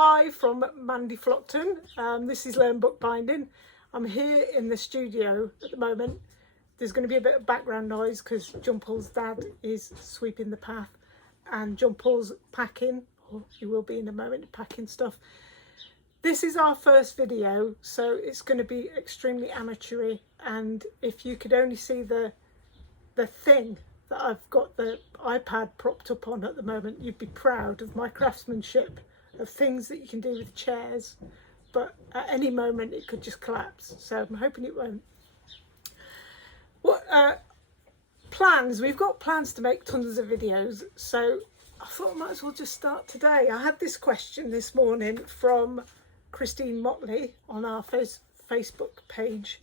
Hi from Mandy Flockton. This is Learn Bookbinding. I'm here in the studio at the moment. There's going to be a bit of background noise because John Paul's dad is sweeping the path and John Paul's packing, or he will be in a moment, packing stuff. This is our first video, so it's going to be extremely amateur-y, and if you could only see the thing that I've got the iPad propped up on at the moment, you'd be proud of my craftsmanship of things that you can do with chairs, but at any moment it could just collapse, so I'm hoping it won't. What plans? We've got plans to make tons of videos, so I thought I might as well just start today. I had this question this morning from Christine Motley on our Facebook page,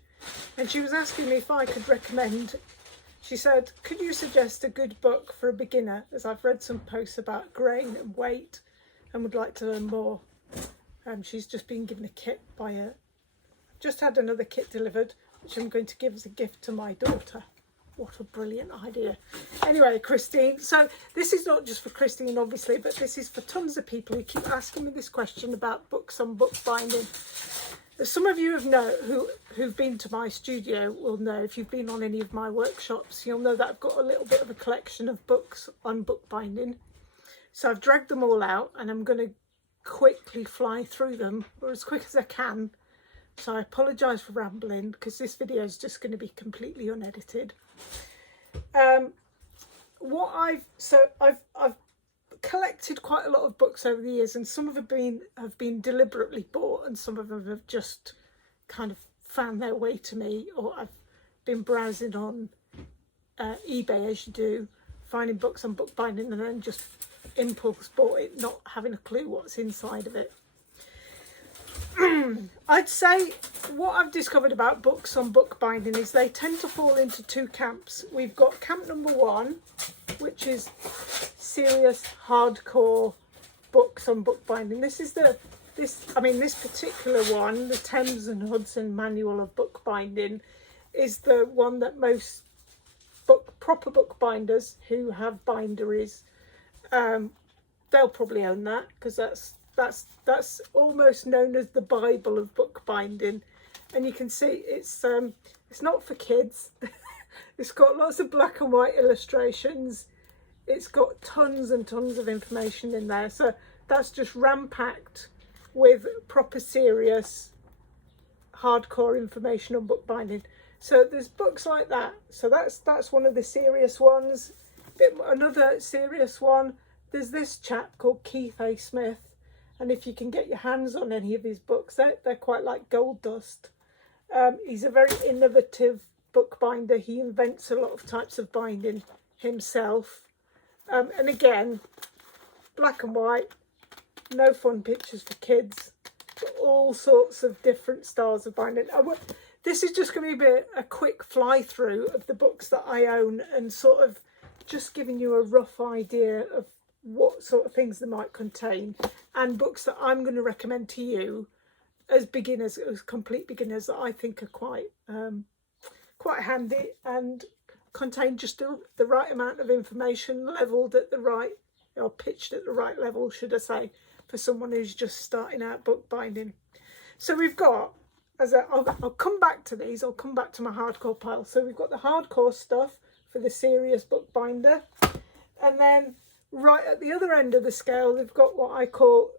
and she was asking me if I could recommend. She said, could you suggest a good book for a beginner, as I've read some posts about grain and weight and would like to learn more. She's just been given a kit by just had another kit delivered, which I'm going to give as a gift to my daughter. What a brilliant idea. Anyway, Christine, so this is not just for Christine, obviously, but this is for tons of people who keep asking me this question about books on bookbinding. As some of you who've been to my studio will know, if you've been on any of my workshops, you'll know that I've got a little bit of a collection of books on bookbinding. So I've dragged them all out and I'm going to quickly fly through them, or as quick as I can. So I apologise for rambling because this video is just going to be completely unedited. I've collected quite a lot of books over the years, and some of them have been deliberately bought, and some of them have just kind of found their way to me, or I've been browsing on eBay, as you do, finding books on bookbinding and then just impulse bought it, not having a clue what's inside of it. I'd say what I've discovered about books on bookbinding is they tend to fall into two camps. We've got camp number one, which is serious hardcore books on bookbinding. This particular one, the Thames and Hudson Manual of Bookbinding, is the one that most proper bookbinders who have binderies, they'll probably own that, because that's almost known as the Bible of bookbinding. And you can see it's not for kids. It's got lots of black and white illustrations. It's got tons and tons of information in there. So that's just ram-packed with proper serious hardcore information on bookbinding. So there's books like that. So that's one of the serious ones. Another serious one, there's this chap called Keith A. Smith. And if you can get your hands on any of his books, they're quite like gold dust. He's a very innovative bookbinder. He invents a lot of types of binding himself. And again, black and white, no fun pictures for kids, but all sorts of different styles of binding. This is just going to be a quick fly through of the books that I own, and sort of just giving you a rough idea of what sort of things they might contain, and books that I'm going to recommend to you as beginners, as complete beginners, that I think are quite handy and contain just the right amount of information, leveled at the right, or pitched at the right level, should I say, for someone who's just starting out bookbinding. So we've got, I'll come back to these, I'll come back to my hardcore pile. So we've got the hardcore stuff for the serious bookbinder, and then right at the other end of the scale, they've got what I call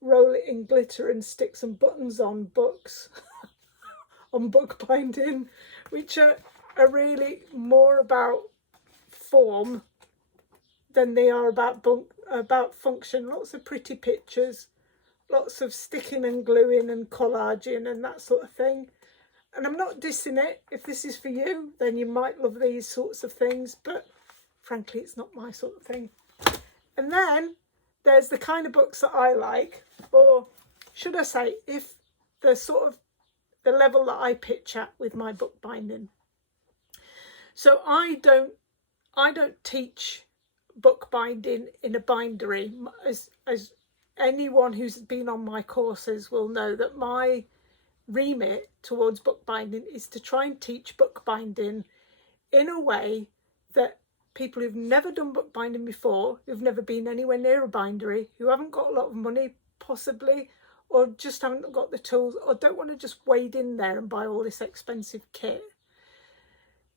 roll it in glitter and stick some buttons on books on bookbinding, which are really more about form than they are about function. Lots of pretty pictures, lots of sticking and gluing and collaging and that sort of thing. And I'm not dissing it. If this is for you, then you might love these sorts of things, but frankly, it's not my sort of thing. And then there's the kind of books that I like, or should I say, if the sort of the level that I pitch at with my bookbinding. So I don't teach bookbinding in a bindery. As anyone who's been on my courses will know, that my remit towards bookbinding is to try and teach bookbinding in a way that people who've never done bookbinding before, who've never been anywhere near a bindery, who haven't got a lot of money possibly, or just haven't got the tools, or don't want to just wade in there and buy all this expensive kit,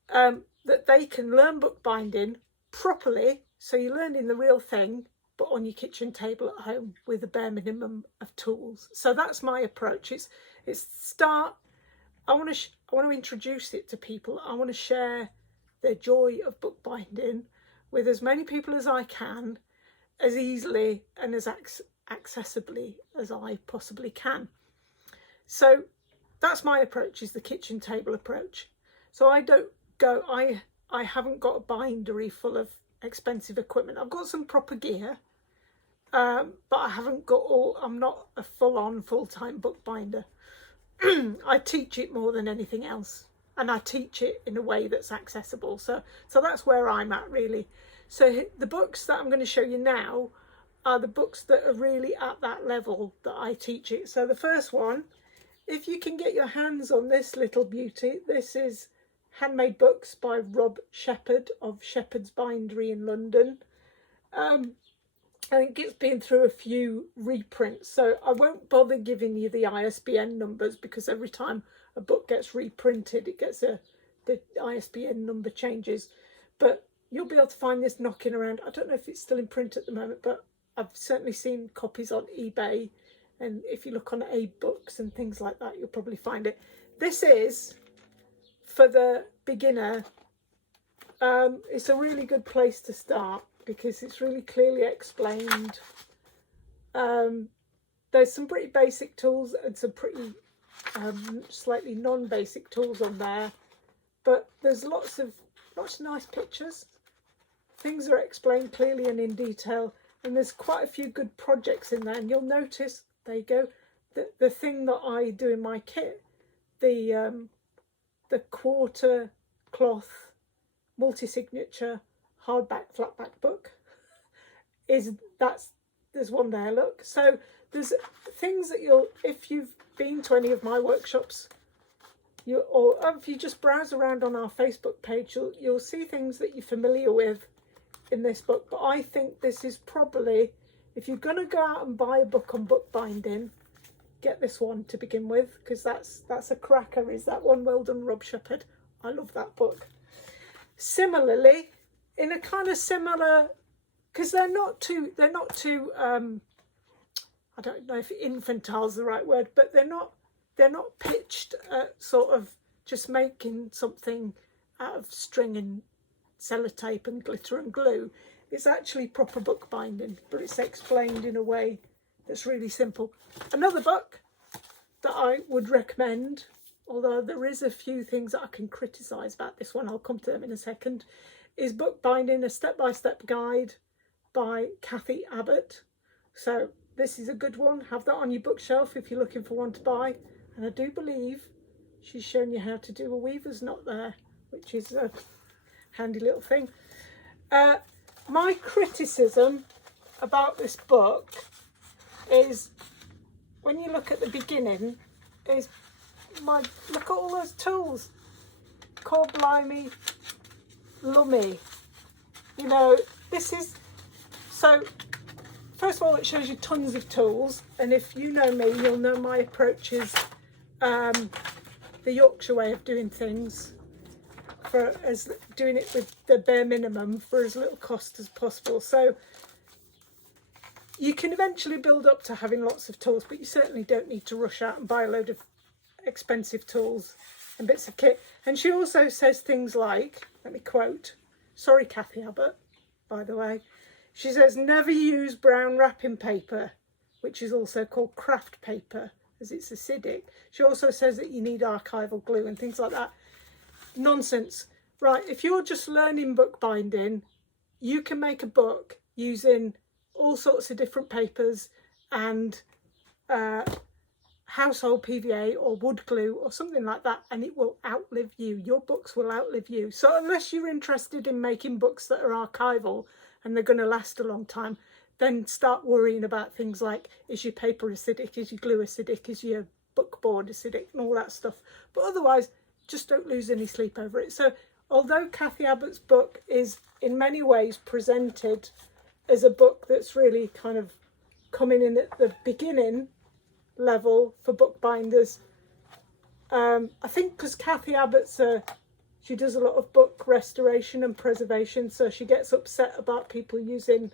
that they can learn bookbinding properly, so you're learning the real thing, but on your kitchen table at home with a bare minimum of tools. So that's my approach. It's start. I want to introduce it to people. I want to share the joy of bookbinding with as many people as I can, as easily and as accessibly as I possibly can. So that's my approach, is the kitchen table approach. So I don't go, I haven't got a bindery full of expensive equipment. I've got some proper gear, but I haven't got I'm not a full-on full-time bookbinder. I teach it more than anything else, and I teach it in a way that's accessible. So that's where I'm at, really. So the books that I'm going to show you now are the books that are really at that level that I teach it. So the first one, if you can get your hands on this little beauty, this is Handmade Books by Rob Shepherd of Shepherd's Bindery in London. I think it's been through a few reprints, so I won't bother giving you the ISBN numbers, because every time a book gets reprinted, it gets the ISBN number changes. But you'll be able to find this knocking around. I don't know if it's still in print at the moment, but I've certainly seen copies on eBay, and if you look on AbeBooks and things like that, you'll probably find it. This is, for the beginner, it's a really good place to start, because it's really clearly explained. There's some pretty basic tools and some pretty slightly non-basic tools on there, but there's lots of nice pictures. Things are explained clearly and in detail, and there's quite a few good projects in there. And you'll notice, there you go, the thing that I do in my kit, the quarter cloth multi-signature hardback flatback book, there's one there, look. So there's things that if you've been to any of my workshops, or if you just browse around on our Facebook page, you'll see things that you're familiar with in this book. But I think this is probably, if you're going to go out and buy a book on bookbinding, get this one to begin with, because that's a cracker, is that one. Well done, Rob Shepherd. I love that book. Similarly, in a kind of similar, because they're not too I don't know if infantile is the right word, but they're not pitched at sort of just making something out of string and sellotape and glitter and glue. It's actually proper bookbinding, but it's explained in a way that's really simple. Another book that I would recommend, although there is a few things that I can criticise about this one, I'll come to them in a second, is Bookbinding, a step-by-step guide by Kathy Abbott. So this is a good one. Have that on your bookshelf if you're looking for one to buy. And I do believe she's shown you how to do a weaver's knot there, which is a handy little thing. My criticism about this book is, when you look at the beginning, is look at all those tools. Core blimey, lummy. You know, this is, so first of all, it shows you tons of tools, and if you know me, you'll know my approach is the Yorkshire way of doing things, doing it with the bare minimum for as little cost as possible. So you can eventually build up to having lots of tools, but you certainly don't need to rush out and buy a load of expensive tools and bits of kit. And she also says things like, let me quote, sorry Kathy Abbott, by the way, she says, never use brown wrapping paper, which is also called craft paper, as it's acidic. She also says that you need archival glue and things like that. Nonsense. Right, if you're just learning bookbinding, you can make a book using all sorts of different papers and household PVA or wood glue or something like that, and it will outlive you. Your books will outlive you. So unless you're interested in making books that are archival and they're going to last a long time, then start worrying about things like, is your paper acidic, is your glue acidic, is your book board acidic, and all that stuff. But otherwise, just don't lose any sleep over it. So although Kathy Abbott's book is in many ways presented as a book that's really kind of coming in at the beginning level for bookbinders. I think because Kathy Abbott's she does a lot of book restoration and preservation, so she gets upset about people using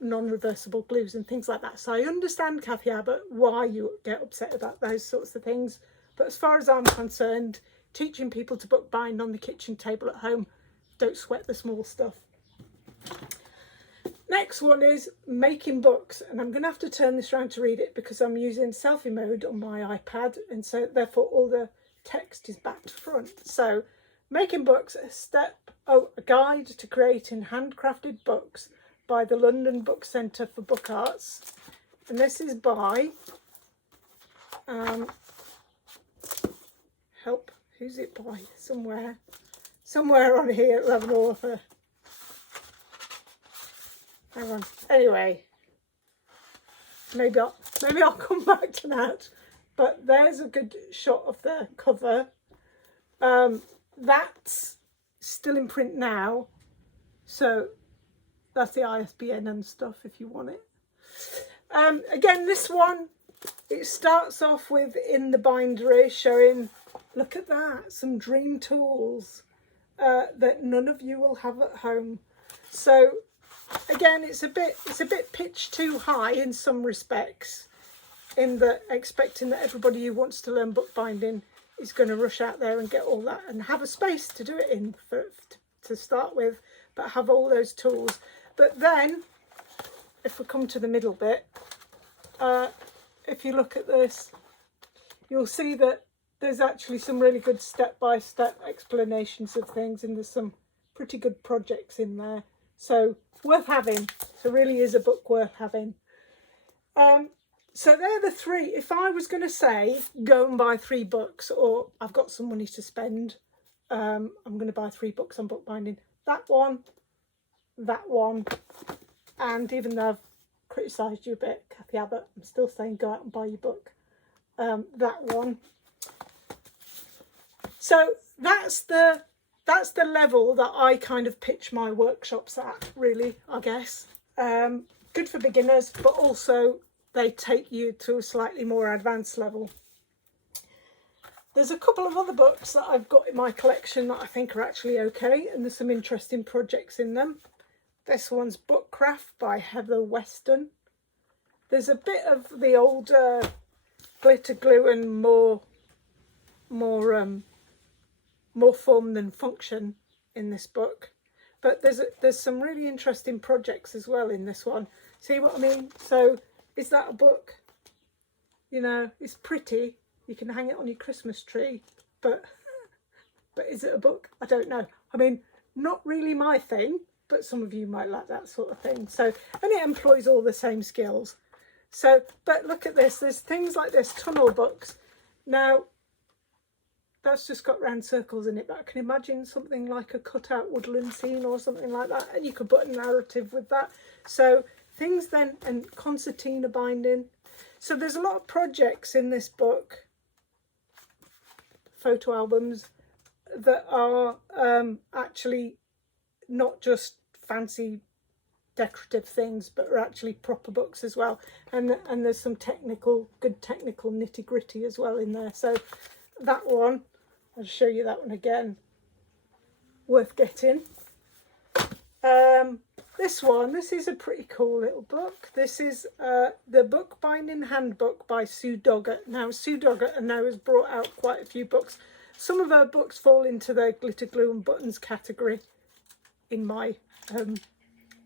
non-reversible glues and things like that. So I understand, Kathy Abbott, why you get upset about those sorts of things. But as far as I'm concerned, teaching people to bookbind on the kitchen table at home, don't sweat the small stuff. Next one is making books, and I'm going to have to turn this around to read it because I'm using selfie mode on my iPad, and so therefore all the text is back to front. So making books, a guide to creating handcrafted books by the London Book Centre for Book Arts, and this is by help, who's it by? Somewhere on here we have an author. Hang on. Anyway, maybe I'll come back to that. But there's a good shot of the cover. That's still in print now, so that's the ISBN and stuff if you want it. Again, this one, it starts off with in the bindery showing, look at that, some dream tools that none of you will have at home. So again, it's a bit pitched too high in some respects, in that expecting that everybody who wants to learn bookbinding is going to rush out there and get all that and have a space to do it in to start with, but have all those tools. But then, if we come to the middle bit, if you look at this, you'll see that there's actually some really good step-by-step explanations of things, and there's some pretty good projects in there. So worth having. So really is a book worth having. So they're the three. If I was going to say go and buy 3 books, or I've got some money to spend, I'm going to buy 3 books on bookbinding. That one, and even though I've criticised you a bit, Kathy Abbott, I'm still saying go out and buy your book. That one. So that's the level that I kind of pitch my workshops at, really, I guess. Good for beginners, but also they take you to a slightly more advanced level. There's a couple of other books that I've got in my collection that I think are actually okay, and there's some interesting projects in them. This one's Bookcraft by Heather Weston. There's a bit of the older glitter glue and more form than function in this book, but there's some really interesting projects as well in this one. See what I mean? So is that a book? You know, it's pretty, you can hang it on your Christmas tree, but is it a book? I don't know. I mean, not really my thing, but some of you might like that sort of thing. So, and it employs all the same skills. So, but look at this, there's things like this, tunnel books. Now that's just got round circles in it, but I can imagine something like a cut-out woodland scene or something like that, and you could put a narrative with that. So things then, and concertina binding. So there's a lot of projects in this book, photo albums, that are actually not just fancy decorative things, but are actually proper books as well. And there's some good technical nitty-gritty as well in there. So that one, I'll show you that one again, worth getting. This is a pretty cool little book. This is the Bookbinding Handbook by Sue Doggett. Now, Sue Doggett now has brought out quite a few books. Some of her books fall into the glitter glue and buttons category in my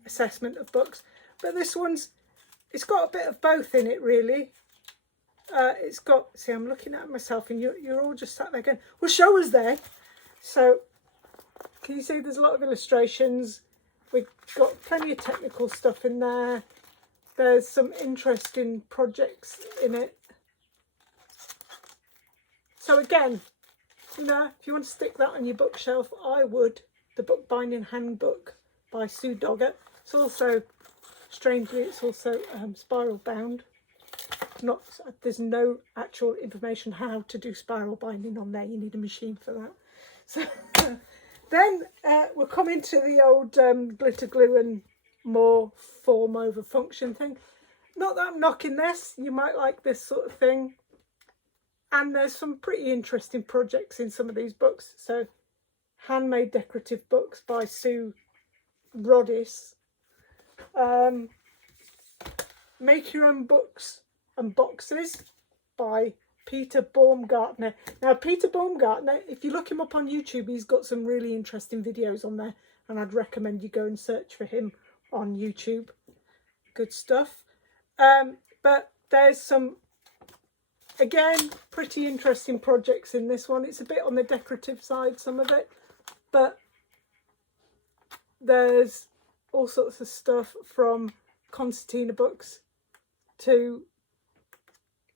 assessment of books, but this one's, it's got a bit of both in it, really. It's got, see, I'm looking at myself and you're all just sat there going, well, show us there. So can you see there's a lot of illustrations? We've got plenty of technical stuff in there. There's some interesting projects in it. So again, you know, if you want to stick that on your bookshelf, I would. The Bookbinding Handbook by Sue Doggett. It's also, strangely, it's also spiral bound. There's no actual information how to do spiral binding on there. You need a machine for that. So then we're coming to the old glitter glue and more form over function thing. Not that I'm knocking this, you might like this sort of thing. And there's some pretty interesting projects in some of these books. So, Handmade Decorative Books by Sue Roddice. Make Your Own Books and Boxes by Peter Baumgartner. Now, Peter Baumgartner, if you look him up on YouTube, he's got some really interesting videos on there, and I'd recommend you go and search for him on YouTube. Good stuff. But there's some, again, pretty interesting projects in this one. It's a bit on the decorative side, some of it, but there's all sorts of stuff from concertina books to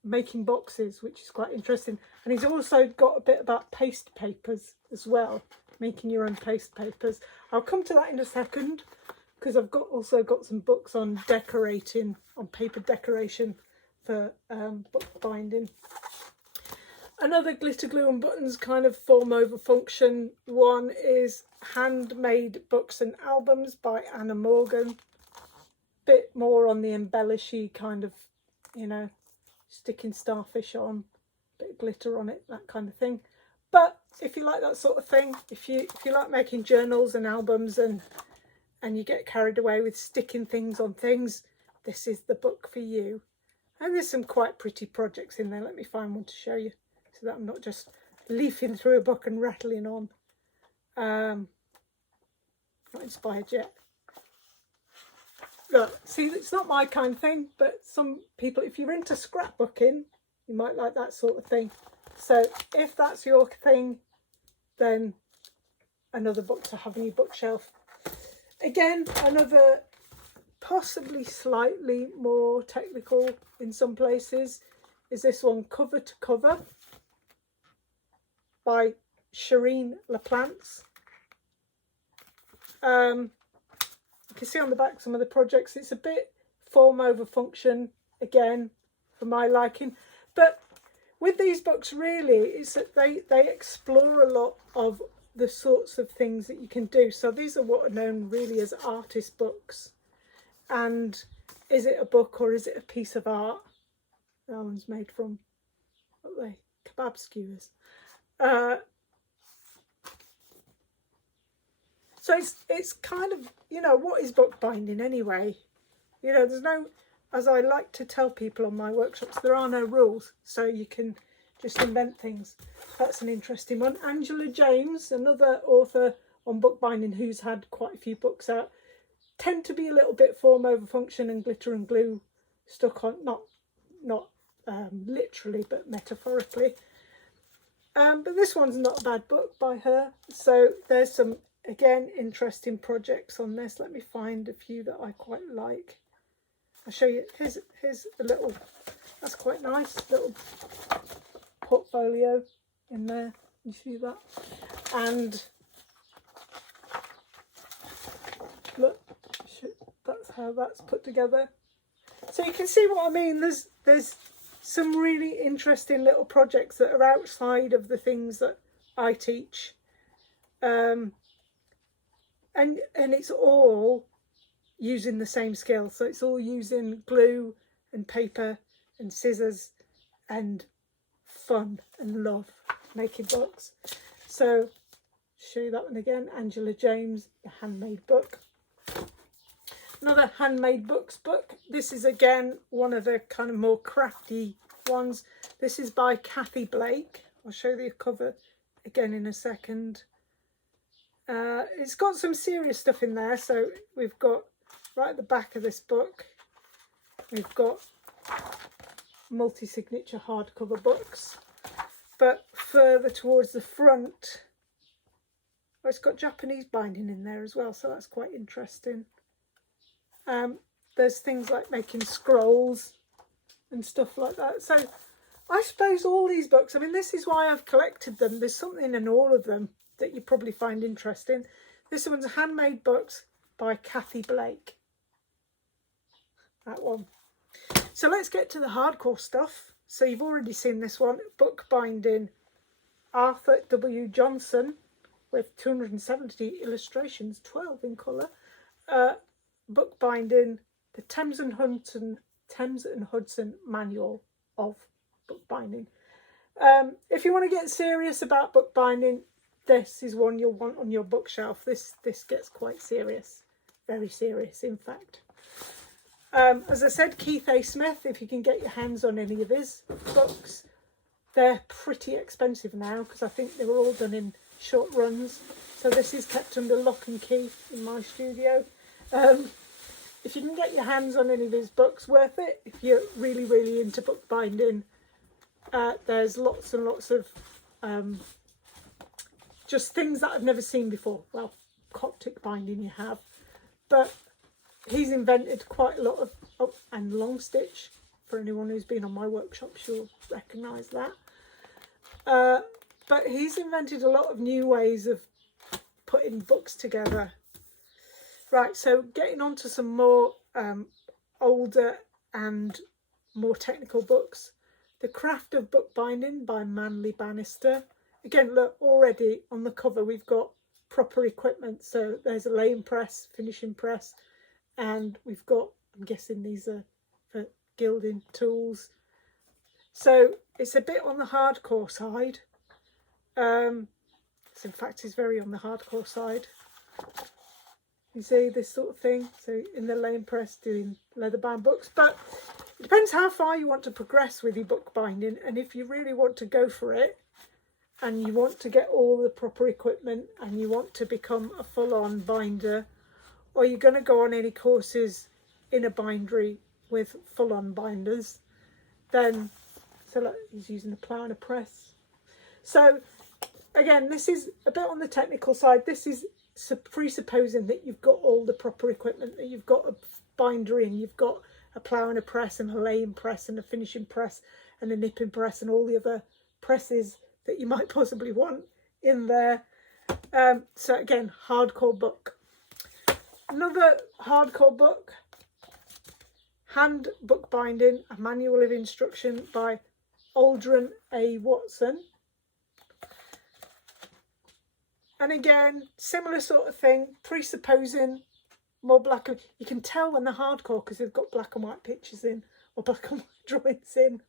making boxes, which is quite interesting. And he's also got a bit about paste papers as well, making your own paste papers. I'll come to that in a second, because I've also got some books on decorating, on paper decoration for bookbinding. Another glitter glue and buttons kind of form over function one is Handmade Books and Albums by Anna Morgan. Bit more on the embellishy kind of, you know, sticking starfish on, bit of glitter on it, that kind of thing. But if you like that sort of thing, if you like making journals and albums and you get carried away with sticking things on things, this is the book for you. And there's some quite pretty projects in there. Let me find one to show you so that I'm not just leafing through a book and rattling on. Not inspired yet. Look, see, it's not my kind of thing, but some people, if you're into scrapbooking, you might like that sort of thing. So if that's your thing, then another book to have on your bookshelf. Again, another possibly slightly more technical in some places is this one, Cover to Cover by Shireen LaPlante. You can see on the back some of the projects. It's a bit form over function, again, for my liking. But with these books, really, is that they explore a lot of the sorts of things that you can do. So these are what are known really as artist books. And is it a book or is it a piece of art? That one's made from, what are they? Kebab skewers. So it's kind of, you know, what is bookbinding anyway? You know, there's no, as I like to tell people on my workshops, there are no rules. So you can just invent things. That's an interesting one. Angela James, another author on bookbinding who's had quite a few books out, tend to be a little bit form over function and glitter and glue stuck on, not literally, but metaphorically. But this one's not a bad book by her. So there's some, again, interesting projects on this. Let me find a few that I quite like. I'll show you. Here's a little, that's quite nice, little portfolio in there. You see that? And look, that's how that's put together. So you can see what I mean. There's some really interesting little projects that are outside of the things that I teach. And it's all using the same skill. So it's all using glue and paper and scissors and fun and love making books. So show you that one again. Angela James, The Handmade Book. Another Handmade Books book. This is again one of the kind of more crafty ones. This is by Kathy Blake. I'll show you the cover again in a second. It's got some serious stuff in there. So we've got right at the back of this book, we've got multi-signature hardcover books. But further towards the front, oh, it's got Japanese binding in there as well. So that's quite interesting. There's things like making scrolls and stuff like that. So I suppose all these books, I mean, this is why I've collected them. There's something in all of them that you probably find interesting. This one's Handmade Books by Kathy Blake. That one. So let's get to the hardcore stuff. So you've already seen this one, Bookbinding, Arthur W. Johnson, with 270 illustrations, 12 in colour. Bookbinding, the Thames and Hudson Manual of Bookbinding. If you want to get serious about bookbinding, this is one you'll want on your bookshelf. This gets quite serious, very serious, in fact. As I said, Keith A. Smith, if you can get your hands on any of his books, they're pretty expensive now because I think they were all done in short runs. So this is kept under lock and key in my studio. If you can get your hands on any of his books, worth it. If you're really, really into bookbinding, there's lots and lots of just things that I've never seen before. Well, Coptic binding you have, but he's invented quite a lot of, and long stitch. For anyone who's been on my workshops, you'll recognise that. But he's invented a lot of new ways of putting books together. Right, so getting on to some more older and more technical books. The Craft of Bookbinding by Manly Bannister. Again, look, already on the cover we've got proper equipment. So there's a laying press, finishing press, and we've got, I'm guessing these are for gilding tools. So it's a bit on the hardcore side. In fact, it's very on the hardcore side. You see this sort of thing. So in the laying press, doing leather bound books. But it depends how far you want to progress with your bookbinding, and if you really want to go for it, and you want to get all the proper equipment, and you want to become a full-on binder, or you're going to go on any courses in a bindery with full-on binders, then, so look, he's using a plough and a press. So again, this is a bit on the technical side. This is presupposing that you've got all the proper equipment, that you've got a bindery and you've got a plough and a press and a laying press and a finishing press and a nipping press and all the other presses that you might possibly want in there. So again, hardcore book. Another hardcore book, Hand Bookbinding, a Manual of Instruction by Aldrin A. Watson. And again, similar sort of thing, presupposing more black and you can tell when they're hardcore because they've got black and white pictures in, or black and white drawings in.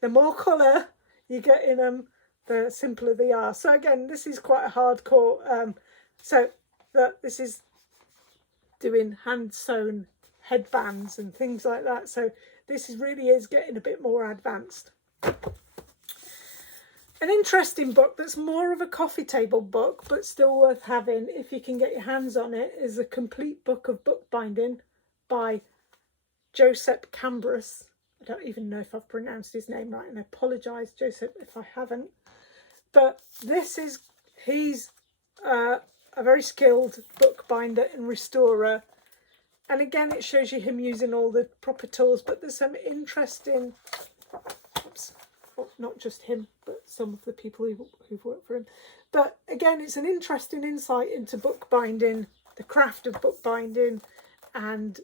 The more colour you get in them, the simpler they are. So again, this is quite a hardcore. This is doing hand sewn headbands and things like that. So this really is getting a bit more advanced. An interesting book that's more of a coffee table book, but still worth having if you can get your hands on it, is A Complete Book of Bookbinding by Joseph Cambris. I don't even know if I've pronounced his name right, and I apologise, Joseph, if I haven't. But he's a very skilled bookbinder and restorer. And again, it shows you him using all the proper tools, but there's some interesting... Well, not just him, but some of the people who've worked for him. But again, it's an interesting insight into bookbinding, the craft of bookbinding and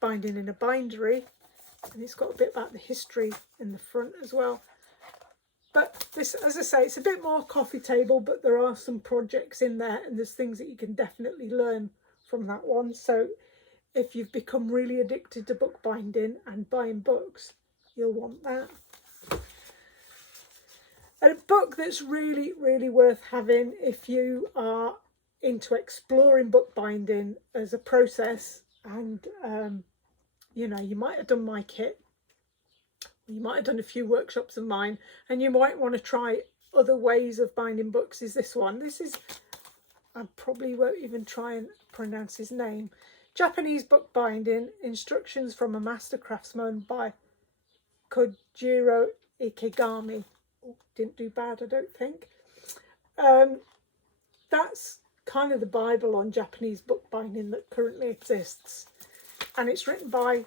binding in a bindery. And it's got a bit about the history in the front as well. But this, as I say, it's a bit more coffee table, but there are some projects in there and there's things that you can definitely learn from that one. So if you've become really addicted to bookbinding and buying books, you'll want that. A book that's really, really worth having if you are into exploring bookbinding as a process, and you know, you might have done my kit, you might have done a few workshops of mine, and you might want to try other ways of binding books, is this one. This is, I probably won't even try and pronounce his name. Japanese Bookbinding, Instructions from a Master Craftsman by Kojiro Ikegami. Didn't do bad, I don't think. That's kind of the Bible on Japanese bookbinding that currently exists, and it's written by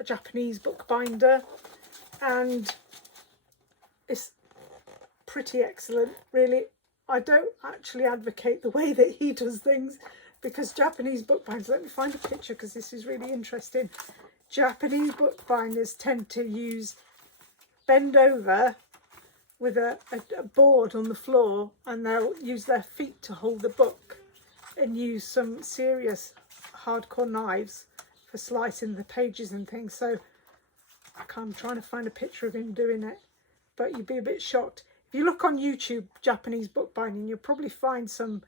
a Japanese bookbinder, and it's pretty excellent, really. I don't actually advocate the way that he does things, because Japanese bookbinders, let me find a picture because this is really interesting. Japanese bookbinders tend to bend over with a board on the floor, and they'll use their feet to hold the book and use some serious hardcore knives for slicing the pages and things. So I'm trying to find a picture of him doing it, but you'd be a bit shocked. If you look on YouTube, Japanese bookbinding, you'll probably find some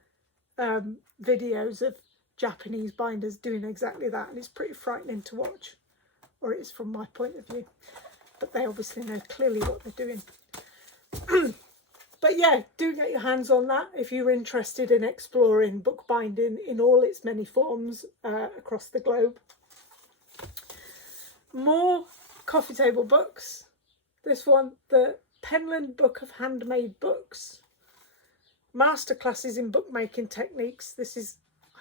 videos of Japanese binders doing exactly that, and it's pretty frightening to watch, or it is from my point of view, but they obviously know clearly what they're doing. But yeah, do get your hands on that if you're interested in exploring bookbinding in all its many forms across the globe. More coffee table books. This one, the Penland Book of Handmade Books. Masterclasses in bookmaking techniques. This is,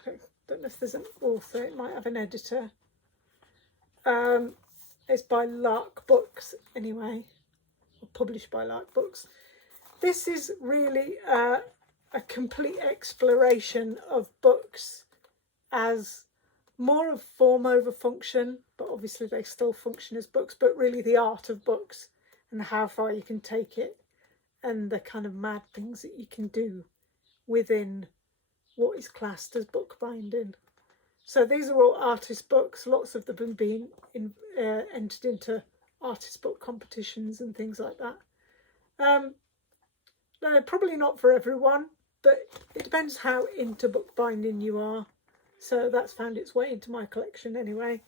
I don't know if there's an author, it might have an editor. It's by Lark Books anyway, or published by Lark Books. This is really a complete exploration of books as more of form over function, but obviously they still function as books, but really the art of books and how far you can take it and the kind of mad things that you can do within what is classed as bookbinding. So these are all artist books, lots of them have been entered into artist book competitions and things like that. No, probably not for everyone, but it depends how into bookbinding you are. So that's found its way into my collection anyway.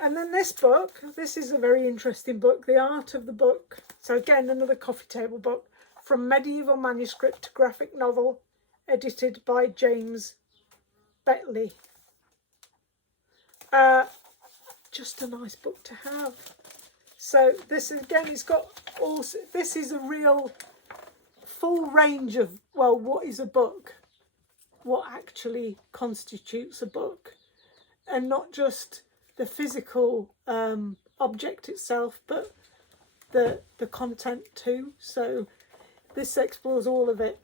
And then this book, this is a very interesting book, The Art of the Book. So again, another coffee table book, From Medieval Manuscript to Graphic Novel, edited by James Betley. Just a nice book to have. So this again, it's got also, this is a real full range of, well, what is a book? What actually constitutes a book? And not just the physical object itself, but the content too. So this explores all of it,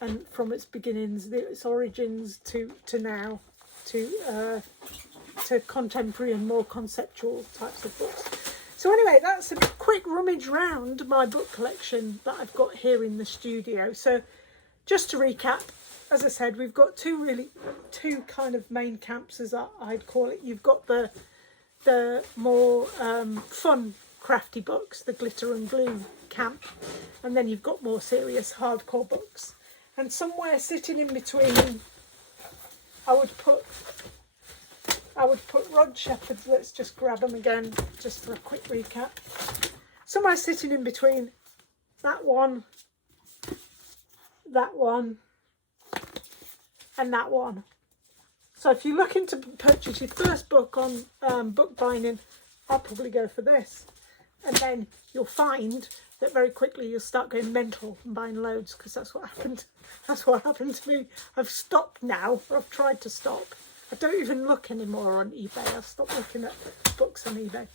and from its beginnings, its origins to now, to contemporary and more conceptual types of books. So anyway, that's a quick rummage round my book collection that I've got here in the studio. So just to recap, as I said, we've got two kind of main camps, as I'd call it. You've got the more fun, crafty books, the glitter and glue camp, and then you've got more serious, hardcore books. And somewhere sitting in between, I would put Rod Shepherd's. Let's just grab them again, just for a quick recap. Somewhere sitting in between that one, and that one. So if you're looking to purchase your first book on bookbinding, I'll probably go for this. And then you'll find that very quickly you'll start going mental and buying loads, because that's what happened. That's what happened to me. I've stopped now. I've tried to stop. I don't even look anymore on eBay. I've stopped looking at books on eBay.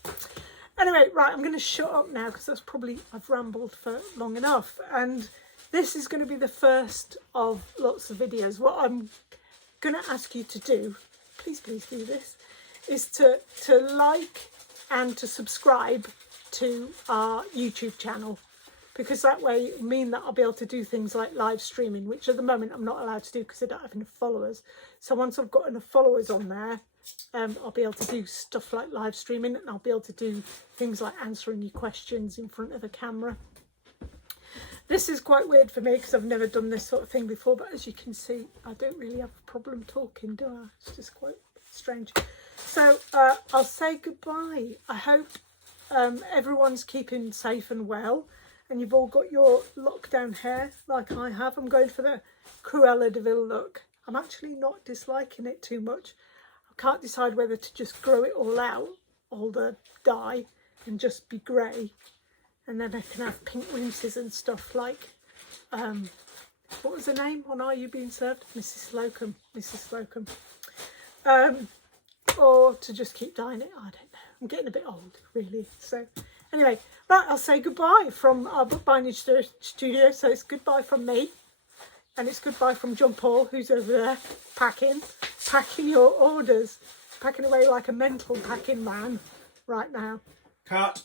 Anyway, right, I'm going to shut up now, because that's probably, I've rambled for long enough. And this is going to be the first of lots of videos. What I'm going to ask you to do, please do this, is to like and to subscribe to our YouTube channel, because that way it'll mean that I'll be able to do things like live streaming, which at the moment I'm not allowed to do because I don't have enough followers. So once I've got enough followers on there, I'll be able to do stuff like live streaming, and I'll be able to do things like answering your questions in front of a camera. This is quite weird for me because I've never done this sort of thing before, but as you can see, I don't really have a problem talking, do I? It's just quite strange. So I'll say goodbye. I hope everyone's keeping safe and well, and you've all got your lockdown hair like I have. I'm going for the Cruella de Vil look. I'm actually not disliking it too much. I can't decide whether to just grow it all out, all the dye, and just be grey. And then I can have pink rinses and stuff like, what was the name on Are You Being Served? Mrs. Slocum. Or to just keep dyeing it, I don't know. I'm getting a bit old, really. So anyway, right, I'll say goodbye from our bookbinding studio. So it's goodbye from me. And it's goodbye from John Paul, who's over there packing your orders. Packing away like a mental packing man right now. Cut.